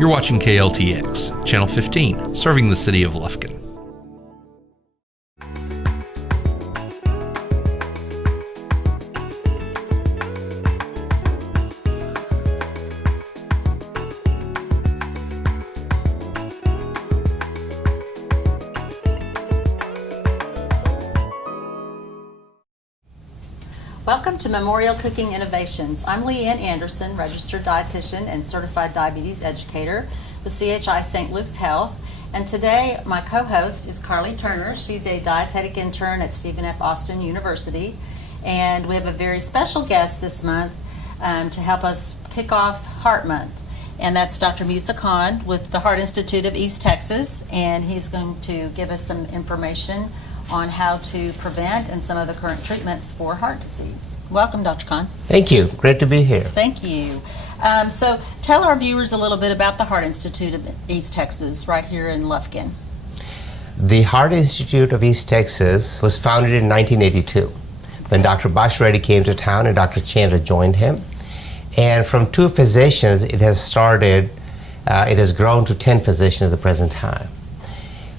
You're watching KLTX, Channel 15, serving the city of Lufkin. Welcome to Memorial Cooking Innovations. I'm Leanne Anderson, registered dietitian and certified diabetes educator with CHI St. Luke's Health. And today my co-host is Carly Turner. She's a dietetic intern at Stephen F. Austin University. And we have a very special guest this month to help us kick off Heart Month. And that's Dr. Mousse with the Heart Institute of East Texas. And he's going to give us some information on how to prevent and some of the current treatments for heart disease. Welcome, Dr. Khan. Thank you. Great to be here. Thank you. So tell our viewers a little bit about the Heart Institute of East Texas right here in Lufkin. The Heart Institute of East Texas was founded in 1982 when Dr. Bashareddy came to town and Dr. Chandra joined him. And from 2 physicians, it has grown to 10 physicians at the present time.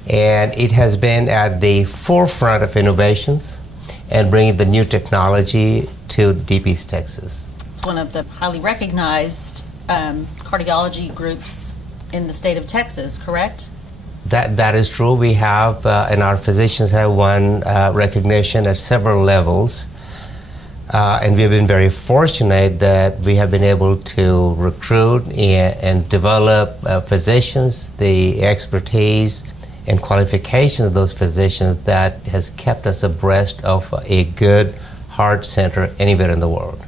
And it has been at the forefront of innovations and bringing the new technology to Deep East Texas. It's one of the highly recognized cardiology groups in the state of Texas, correct? That is true. We have, and our physicians have won recognition at several levels. And we have been very fortunate that we have been able to recruit and develop physicians, the expertise and qualification of those physicians that has kept us abreast of a good heart center anywhere in the world.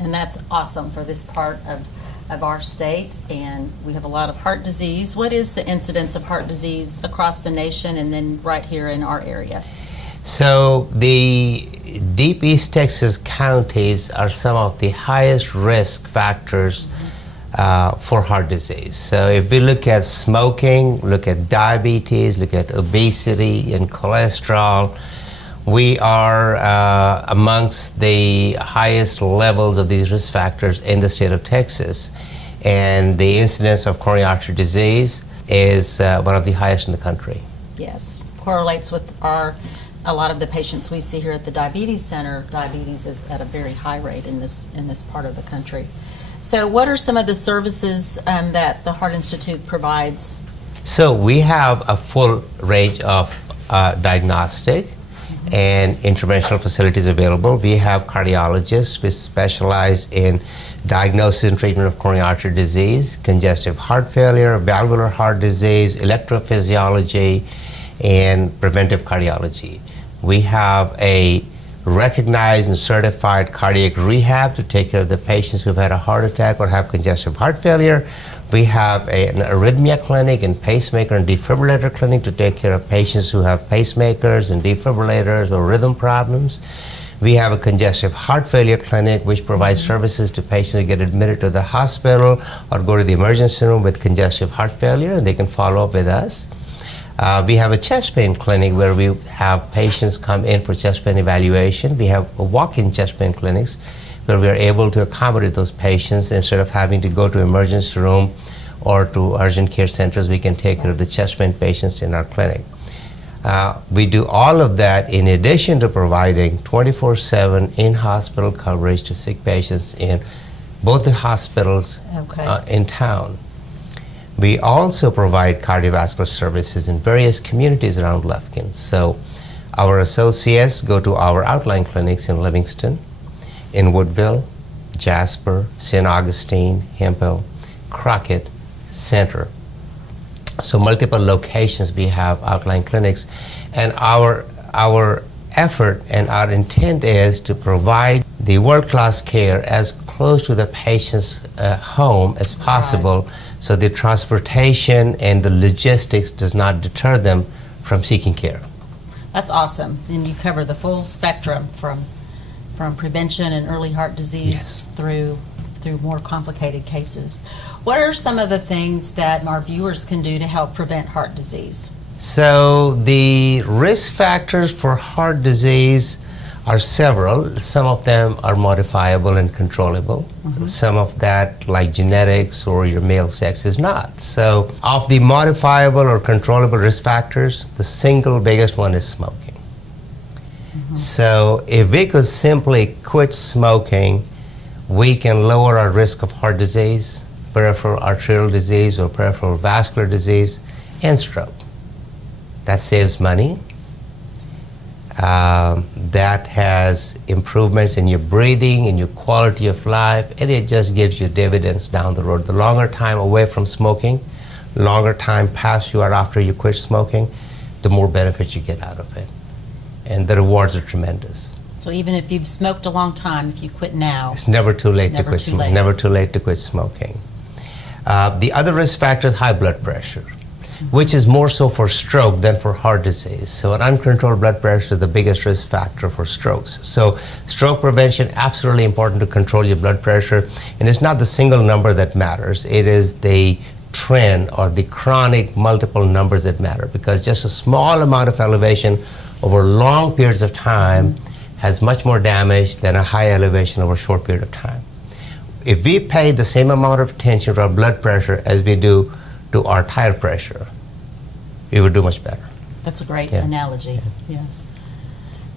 And that's awesome for this part of our state, and we have a lot of heart disease. What is the incidence of heart disease across the nation and then right here in our area? So the Deep East Texas counties are some of the highest risk factors for heart disease. So if we look at smoking, look at diabetes, look at obesity and cholesterol, we are amongst the highest levels of these risk factors in the state of Texas. And the incidence of coronary artery disease is one of the highest in the country. Yes, correlates with a lot of the patients we see here at the Diabetes Center. Diabetes is at a very high rate in this part of the country. So what are some of the services that the Heart Institute provides? So we have a full range of diagnostic and interventional facilities available. We have cardiologists who specialize in diagnosis and treatment of coronary artery disease, congestive heart failure, valvular heart disease, electrophysiology, and preventive cardiology. We have a recognized and certified cardiac rehab to take care of the patients who've had a heart attack or have congestive heart failure. We have an arrhythmia clinic and pacemaker and defibrillator clinic to take care of patients who have pacemakers and defibrillators or rhythm problems. We have a congestive heart failure clinic which provides services to patients who get admitted to the hospital or go to the emergency room with congestive heart failure, and they can follow up with us. We have a chest pain clinic where we have patients come in for chest pain evaluation. We have walk-in chest pain clinics where we are able to accommodate those patients instead of having to go to emergency room or to urgent care centers. We can take care of the chest pain patients in our clinic. We do all of that in addition to providing 24/7 in-hospital coverage to sick patients in both the hospitals in town. We also provide cardiovascular services in various communities around Lufkin. So our associates go to our outlying clinics in Livingston, in Woodville, Jasper, St. Augustine, Hemphill, Crockett, Center. So multiple locations we have outlying clinics. And our effort and our intent is to provide the world-class care as close to the patient's home as possible. Right. So the transportation and the logistics does not deter them from seeking care. That's awesome. And you cover the full spectrum from prevention and early heart disease through more complicated cases. What are some of the things that our viewers can do to help prevent heart disease? So the risk factors for heart disease are several. Some of them are modifiable and controllable. Some of that, like genetics or your male sex, is not. So of the modifiable or controllable risk factors, the single biggest one is smoking. So if we could simply quit smoking, we can lower our risk of heart disease, peripheral arterial disease or peripheral vascular disease, and stroke. That saves money. That has improvements in your breathing, in your quality of life, and it just gives you dividends down the road. The longer time away from smoking, longer time past you are after you quit smoking, the more benefits you get out of it. And the rewards are tremendous. So even if you've smoked a long time, if you quit now, it's never too late to Never quit too smoking. late. Never too late to quit smoking. The other risk factor is high blood pressure, which is more so for stroke than for heart disease. So an uncontrolled blood pressure is the biggest risk factor for strokes. So stroke prevention, absolutely important to control your blood pressure. And it's not the single number that matters. It is the trend or the chronic multiple numbers that matter, because just a small amount of elevation over long periods of time has much more damage than a high elevation over a short period of time. If we pay the same amount of attention to our blood pressure as we do to our tire pressure, we would do much better. that's a great Yeah. analogy, yes.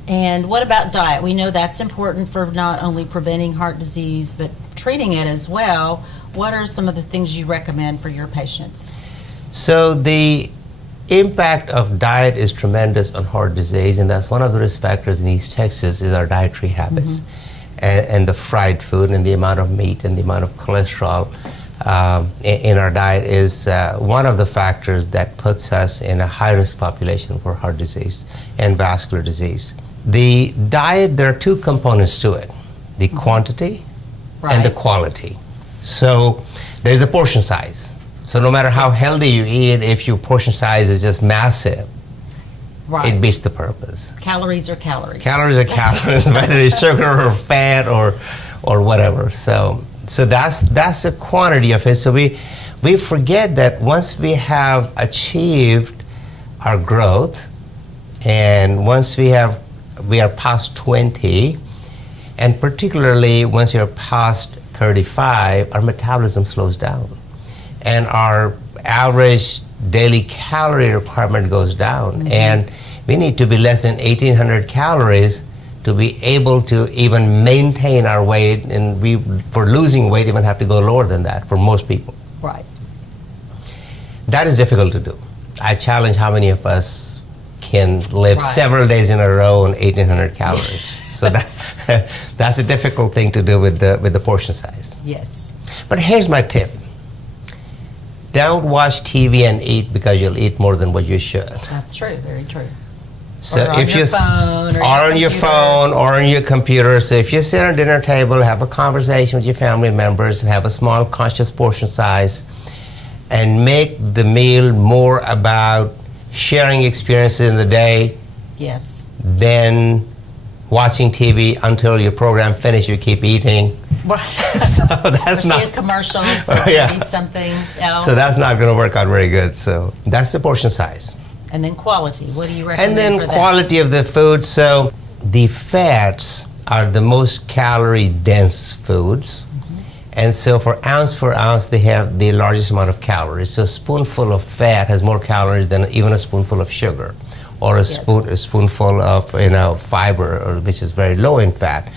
And what about diet? We know that's important for not only preventing heart disease, but treating it as well. What are some of the things you recommend for your patients? So the impact of diet is tremendous on heart disease, and that's one of the risk factors in East Texas is our dietary habits. And the fried food and the amount of meat and the amount of cholesterol in our diet is one of the factors that puts us in a high-risk population for heart disease and vascular disease. The diet, there are two components to it, the quantity and the quality. So there's a portion size. So no matter how healthy you eat, if your portion size is just massive, it beats the purpose. Calories are calories. Calories are calories, whether it's sugar or fat or whatever. So that's the quantity of it. So we forget that once we have achieved our growth, and once we are past 20, and particularly once you're past 35, our metabolism slows down, and our average daily calorie requirement goes down, and we need to be less than 1,800 calories to be able to even maintain our weight, and we, for losing weight, even have to go lower than that for most people. Right. That is difficult to do. I challenge how many of us can live several days in a row on 1,800 calories. So that's a difficult thing to do with the portion size. Yes. But here's my tip. Don't watch TV and eat because you'll eat more than what you should. That's true, very true. So Or on if your you phone, or on your your computer. phone or on your computer, so if you sit at a dinner table, have a conversation with your family members, and have a small conscious portion size, and make the meal more about sharing experiences in the day Yes. than watching TV until your program finishes, you keep eating. So that's See a not. commercial for Yeah. maybe something else. So that's not going to work out very good. So that's the portion size. And then quality. What do you recommend And then for quality of the food. So the fats are the most calorie dense foods. And so for ounce, they have the largest amount of calories. So a spoonful of fat has more calories than even a spoonful of sugar, or a spoonful of fiber, which is very low in fat.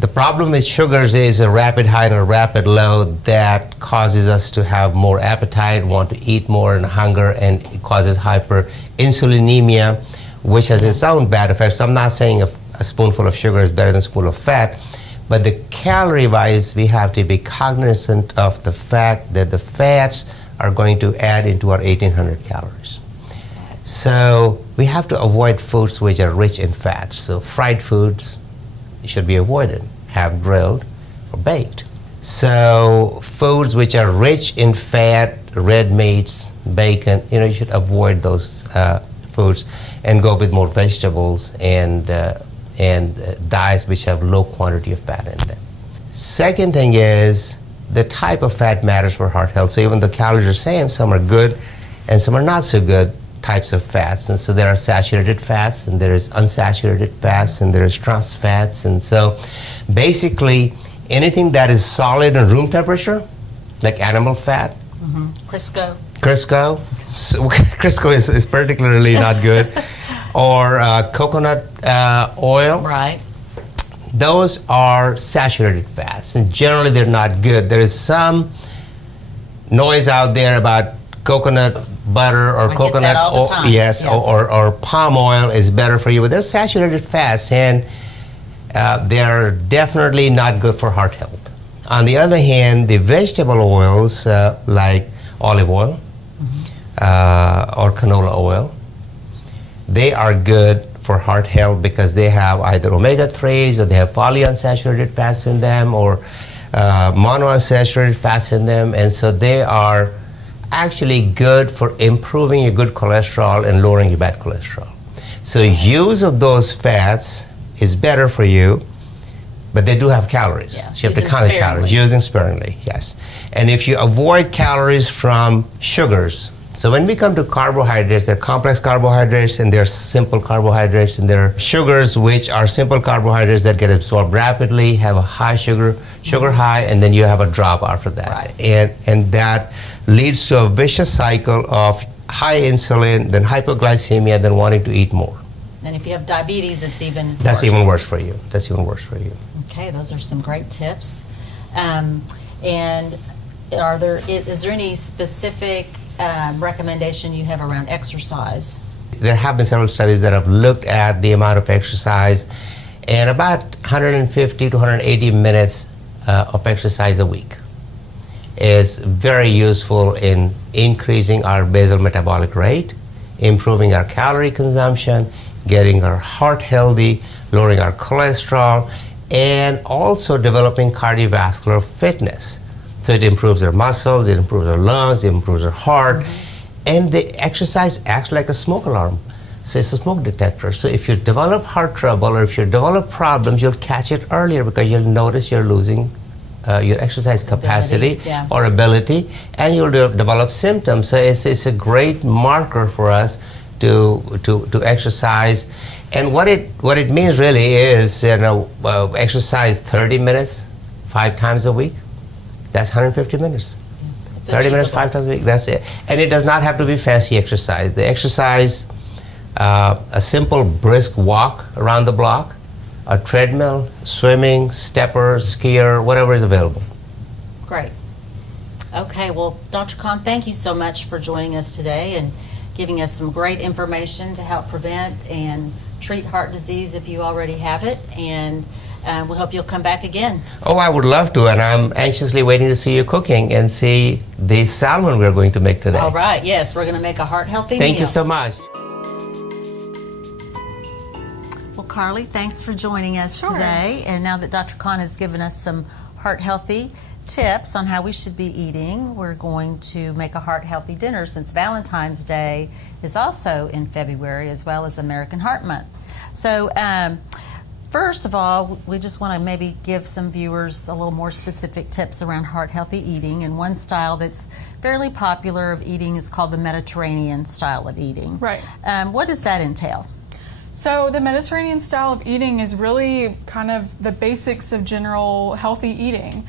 The problem with sugars is a rapid high and a rapid low that causes us to have more appetite, want to eat more, and hunger, and it causes hyperinsulinemia, which has its own bad effects. So I'm not saying a spoonful of sugar is better than a spoonful of fat, but the calorie-wise, we have to be cognizant of the fact that the fats are going to add into our 1,800 calories. So we have to avoid foods which are rich in fat. So fried foods should be avoided, have grilled or baked. So foods which are rich in fat, red meats, bacon, you should avoid those foods and go with more vegetables and diets which have low quantity of fat in them. Second thing is the type of fat matters for heart health. So even the calories are the same, some are good and some are not so good types of fats. And so there are saturated fats, and there is unsaturated fats, and there is trans fats. And so basically anything that is solid and room temperature, like animal fat. Crisco. Crisco is particularly not good. Or coconut oil. Right. Those are saturated fats, and generally they're not good. There is some noise out there about coconut butter or I coconut get that all the time. Yes, or palm oil is better for you, but they're saturated fats, and they're definitely not good for heart health. On the other hand, the vegetable oils like olive oil or canola oil, they are good for heart health because they have either omega-3s or they have polyunsaturated fats in them or monounsaturated fats in them, and so they are actually good for improving your good cholesterol and lowering your bad cholesterol. So use of those fats is better for you, but they do have calories. Yeah, So you have to count the calories. Use them sparingly, yes. And if you avoid calories from sugars, so when we come to carbohydrates, there are complex carbohydrates and there are simple carbohydrates, and there are sugars which are simple carbohydrates that get absorbed rapidly, have a high sugar high, and then you have a drop after that. Right. And that leads to a vicious cycle of high insulin, then hypoglycemia, then wanting to eat more. And if you have diabetes, it's even worse. That's even worse for you. That's even worse for you. Okay, those are some great tips. And is there any specific recommendation you have around exercise? There have been several studies that have looked at the amount of exercise, and about 150 to 180 minutes of exercise a week is very useful in increasing our basal metabolic rate, improving our calorie consumption, getting our heart healthy, lowering our cholesterol, and also developing cardiovascular fitness. So it improves our muscles, it improves our lungs, it improves our heart, and the exercise acts like a smoke alarm. So it's a smoke detector. So if you develop heart trouble or if you develop problems, you'll catch it earlier because you'll notice you're losing your exercise capacity or ability, and you'll develop symptoms. So it's a great marker for us to exercise. And what it means really is, exercise 30 minutes 5 times a week. That's 150 minutes. 30 minutes 5 times a week, that's it. And it does not have to be fancy exercise. The exercise, a simple brisk walk around the block, a treadmill, swimming, stepper, skier, whatever is available. Great. Okay, well, Dr. Khan, thank you so much for joining us today and giving us some great information to help prevent and treat heart disease if you already have it. And we hope you'll come back again. Oh, I would love to, and I'm anxiously waiting to see you cooking and see the salmon we're going to make today. All right, yes, we're going to make a heart-healthy meal. Thank you so much. Well, Carly, thanks for joining us today. And now that Dr. Khan has given us some heart-healthy tips on how we should be eating, we're going to make a heart-healthy dinner since Valentine's Day is also in February, as well as American Heart Month. So, first of all, we just want to maybe give some viewers a little more specific tips around heart-healthy eating. And one style that's fairly popular of eating is called the Mediterranean style of eating. Right. What does that entail? So the Mediterranean style of eating is really kind of the basics of general healthy eating.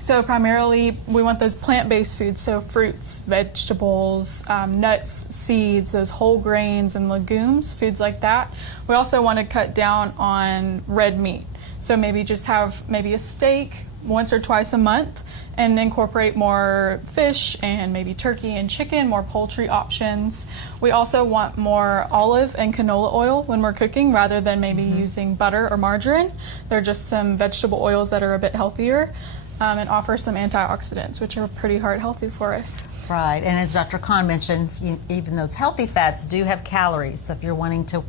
So primarily we want those plant-based foods, so fruits, vegetables, nuts, seeds, those whole grains and legumes, foods like that. We also want to cut down on red meat. So maybe just have maybe a steak once or twice a month and incorporate more fish and maybe turkey and chicken, more poultry options. We also want more olive and canola oil when we're cooking rather than maybe using butter or margarine. They're just some vegetable oils that are a bit healthier and offer some antioxidants, which are pretty heart healthy for us. Right, and as Dr. Khan mentioned, even those healthy fats do have calories. So if you're wanting to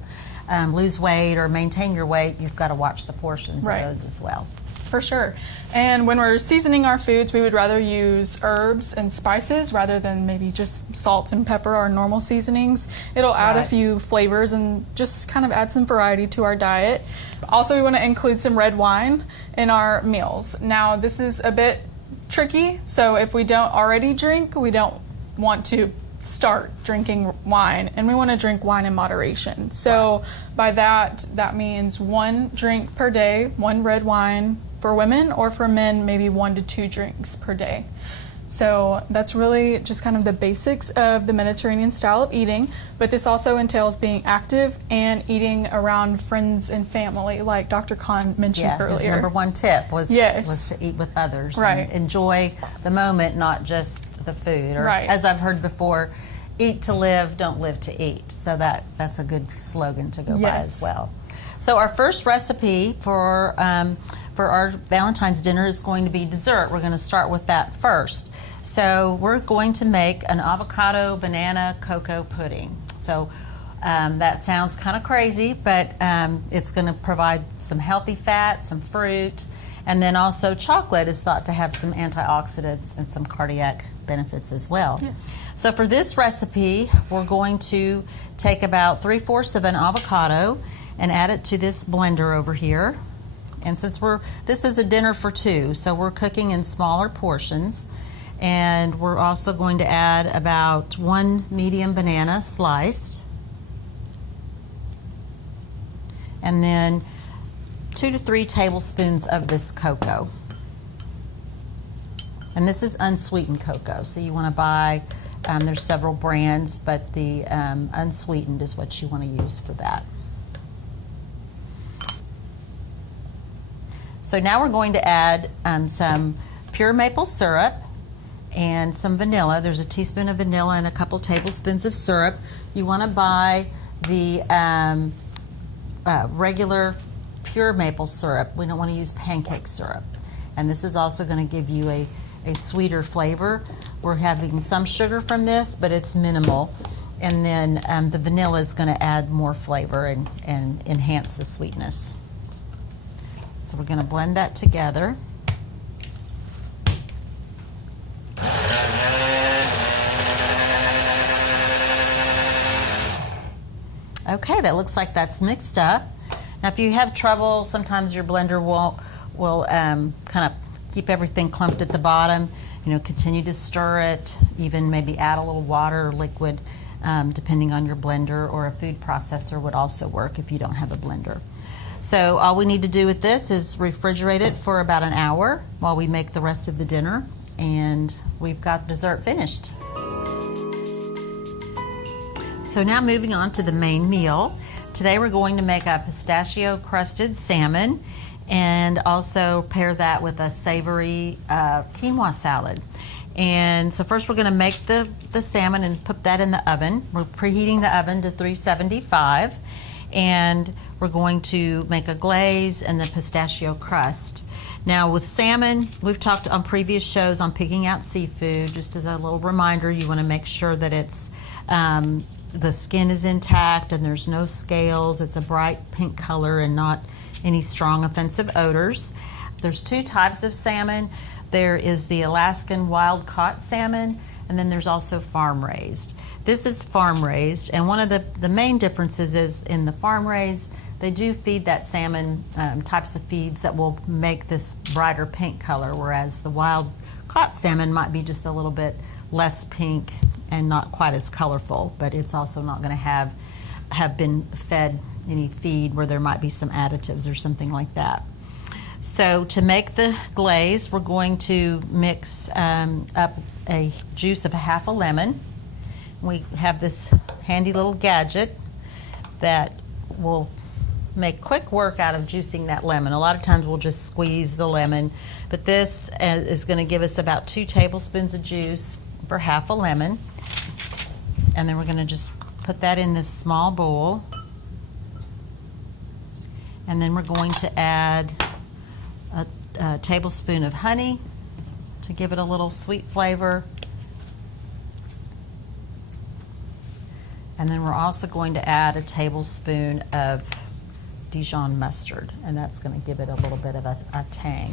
lose weight or maintain your weight, you've got to watch the portions of those as well. For sure. And when we're seasoning our foods, we would rather use herbs and spices rather than maybe just salt and pepper or normal seasonings. It'll add a few flavors and just kind of add some variety to our diet. Also, we want to include some red wine in our meals. Now, this is a bit tricky, so if we don't already drink, we don't want to start drinking wine, and we want to drink wine in moderation. So by that means 1 drink per day, 1 red wine for women, or for men, maybe 1 to 2 drinks per day. So that's really just kind of the basics of the Mediterranean style of eating, but this also entails being active and eating around friends and family, like Dr. Khan mentioned earlier. His number 1 tip was to eat with others. Right. And enjoy the moment, not just the food. Or, right. as I've heard before, eat to live, don't live to eat. So that's a good slogan to go by as well. So our first recipe for our Valentine's dinner is going to be dessert. We're going to start with that first. So we're going to make an avocado banana cocoa pudding. So that sounds kind of crazy, but it's going to provide some healthy fat, some fruit, and then also chocolate is thought to have some antioxidants and some cardiac benefits as well. Yes. So for this recipe, we're going to take about 3/4 of an avocado and add it to this blender over here. And since this is a dinner for 2, so we're cooking in smaller portions. And we're also going to add about 1 medium banana sliced. And then 2 to 3 tablespoons of this cocoa. And this is unsweetened cocoa, so you want to buy, there's several brands, but the unsweetened is what you want to use for that. So now we're going to add some pure maple syrup and some vanilla. There's a teaspoon of vanilla and a couple tablespoons of syrup. You want to buy the regular pure maple syrup. We don't want to use pancake syrup. And this is also going to give you a sweeter flavor. We're having some sugar from this, but it's minimal. And then the vanilla is going to add more flavor and enhance the sweetness. So we're going to blend that together. Okay, that looks like that's mixed up. Now, if you have trouble, sometimes your blender will kind of keep everything clumped at the bottom. You know, continue to stir it, even maybe add a little water or liquid, depending on your blender, or a food processor would also work if you don't have a blender. So all we need to do with this is refrigerate it for about an hour while we make the rest of the dinner, and we've got dessert finished. So now moving on to the main meal. Today we're going to make a pistachio crusted salmon and also pair that with a savory quinoa salad. And so first we're going to make the salmon and put that in the oven. We're preheating the oven to 375, and we're going to make a glaze and the pistachio crust. Now with salmon, we've talked on previous shows on picking out seafood. Just as a little reminder, you want to make sure that it's the skin is intact and there's no scales. It's a bright pink color and not any strong offensive odors. There's 2 types of salmon. There is the Alaskan wild caught salmon, and then there's also farm raised. This is farm raised, and one of the main differences is in the farm raised, they do feed that salmon types of feeds that will make this brighter pink color, whereas the wild caught salmon might be just a little bit less pink and not quite as colorful, but it's also not going to have been fed any feed where there might be some additives or something like that. So to make the glaze, we're going to mix up a juice of half a lemon. We have this handy little gadget that will make quick work out of juicing that lemon. A lot of times we'll just squeeze the lemon, but this is going to give us about 2 tablespoons of juice for half a lemon. And then we're going to just put that in this small bowl. And then we're going to add a tablespoon of honey to give it a little sweet flavor. And then we're also going to add a tablespoon of Dijon mustard, and that's going to give it a little bit of a tang.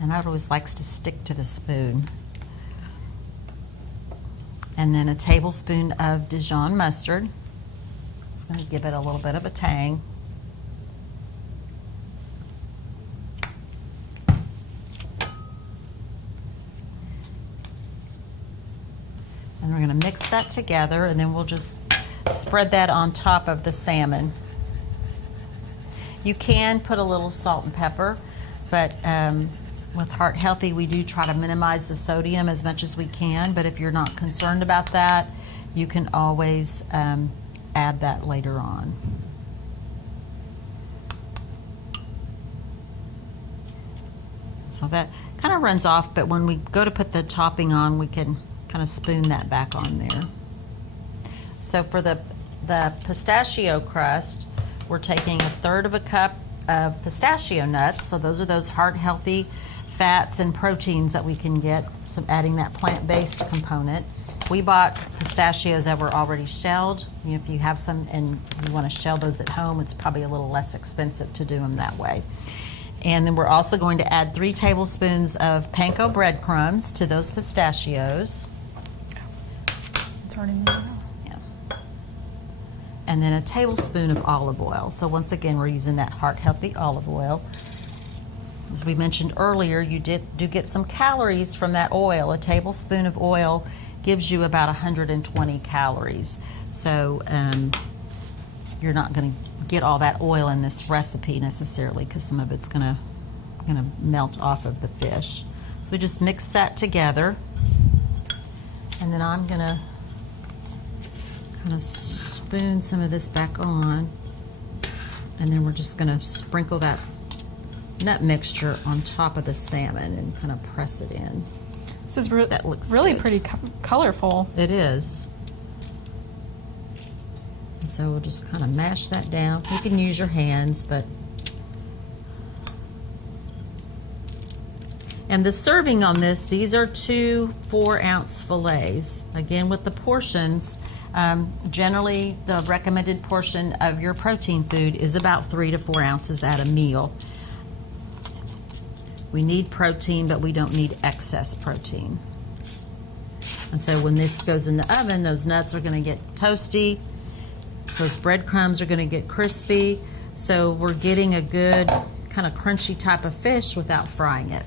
And I always likes to stick to the spoon. And then a tablespoon of Dijon mustard. It's going to give it a little bit of a tang. mix that together, and then we'll just spread that on top of the salmon. You can put a little salt and pepper, but with Heart Healthy, we do try to minimize the sodium as much as we can, but if you're not concerned about that, you can always add that later on. So that kind of runs off, but when we go to put the topping on, we can kind of spoon that back on there. So for the pistachio crust, we're taking 1/3 cup of pistachio nuts. So those are those heart-healthy fats and proteins that we can get, adding that plant-based component. We bought pistachios that were already shelled. If you have some and you want to shell those at home, it's probably a little less expensive to do them that way. And then we're also going to add 3 tablespoons of panko breadcrumbs to those pistachios. It's already moving. Yeah. And then a tablespoon of olive oil. So once again, we're using that heart-healthy olive oil. As we mentioned earlier, you do get some calories from that oil. A tablespoon of oil gives you about 120 calories. So you're not going to get all that oil in this recipe necessarily, because some of it's going to melt off of the fish. So we just mix that together, and then I'm going to kind of spoon some of this back on, and then we're just going to sprinkle that nut mixture on top of the salmon and kind of press it in. This is That looks really good. pretty colorful. It is. And so we'll just kind of mash that down. You can use your hands, but... And the serving on this, these are 2 4-ounce fillets. Again, with the portions, generally the recommended portion of your protein food is about 3 to 4 ounces at a meal. We need protein, but we don't need excess protein. And so when this goes in the oven, those nuts are going to get toasty. Those breadcrumbs are going to get crispy. So we're getting a good kind of crunchy type of fish without frying it.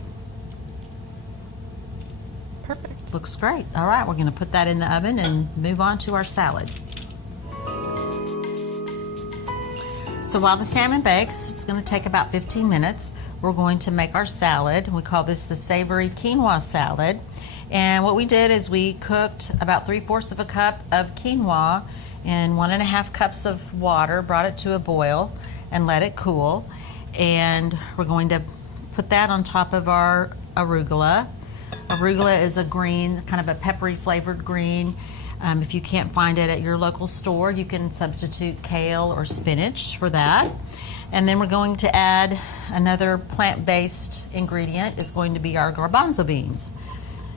Perfect. Looks great. All right, we're going to put that in the oven and move on to our salad. So while the salmon bakes, it's going to take about 15 minutes. We're going to make our salad. We call this the Savory Quinoa salad. And what we did is we cooked about 3/4 cup of quinoa in 1.5 cups of water, brought it to a boil, and let it cool. And we're going to put that on top of our arugula. Arugula is a green, kind of a peppery flavored green. If you can't find it at your local store, you can substitute kale or spinach for that. And then we're going to add another plant-based ingredient. It's going to be our garbanzo beans.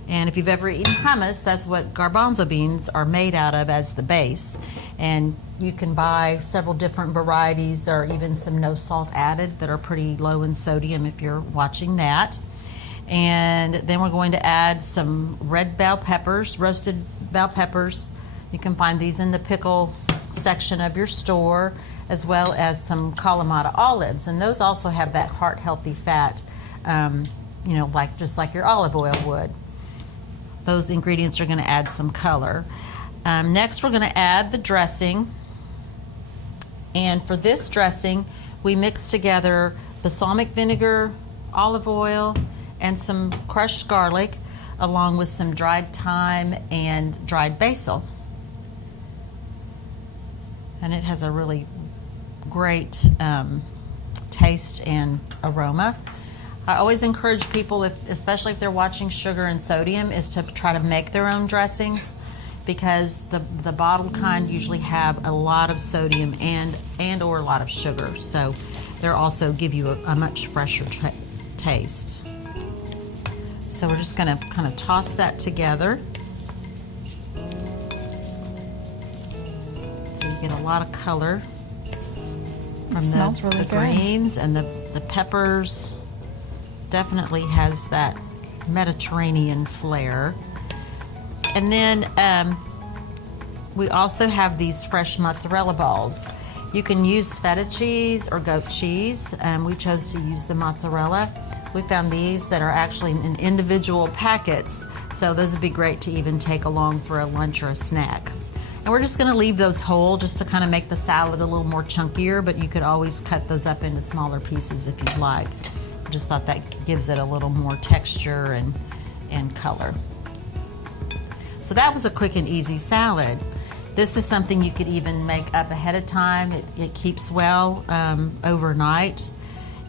And if you've ever eaten hummus, that's what garbanzo beans are made out of as the base. And you can buy several different varieties. There are even some no salt added that are pretty low in sodium if you're watching that. And then we're going to add some red bell peppers, roasted bell peppers. You can find these in the pickle section of your store, as well as some Kalamata olives. And those also have that heart-healthy fat, just like your olive oil would. Those ingredients are going to add some color. Next, we're going to add the dressing. And for this dressing, we mix together balsamic vinegar, olive oil, and some crushed garlic, along with some dried thyme and dried basil. And it has a really great taste and aroma. I always encourage people, especially if they're watching sugar and sodium, is to try to make their own dressings, because the bottled kind usually have a lot of sodium and or a lot of sugar. So they'll also give you a much fresher taste. So we're just going to kind of toss that together. So you get a lot of color from smells really the good. greens, and the peppers definitely has that Mediterranean flair. And then we also have these fresh mozzarella balls. You can use feta cheese or goat cheese. We chose to use the mozzarella. We found these that are actually in individual packets, so those would be great to even take along for a lunch or a snack. And we're just going to leave those whole just to kind of make the salad a little more chunkier, but you could always cut those up into smaller pieces if you'd like. I just thought that gives it a little more texture and color. So that was a quick and easy salad. This is something you could even make up ahead of time. It keeps well overnight,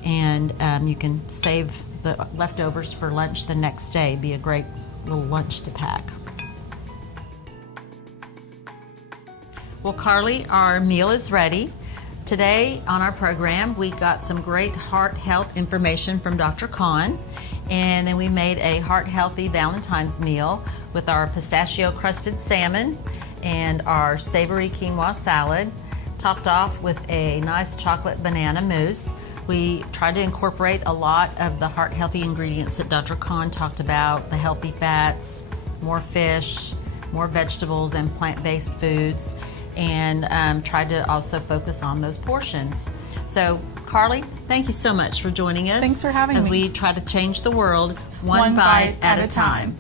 and you can save the leftovers for lunch the next day. Be a great little lunch to pack. Well, Carly, our meal is ready. Today on our program, we got some great heart health information from Dr. Kahn, and then we made a heart-healthy Valentine's meal with our pistachio crusted salmon and our savory quinoa salad, topped off with a nice chocolate banana mousse. We tried to incorporate a lot of the heart-healthy ingredients that Dr. Kahn talked about, the healthy fats, more fish, more vegetables and plant-based foods, and tried to also focus on those portions. So, Carly, thank you so much for joining us. Thanks for having me. As we try to change the world one bite at a time.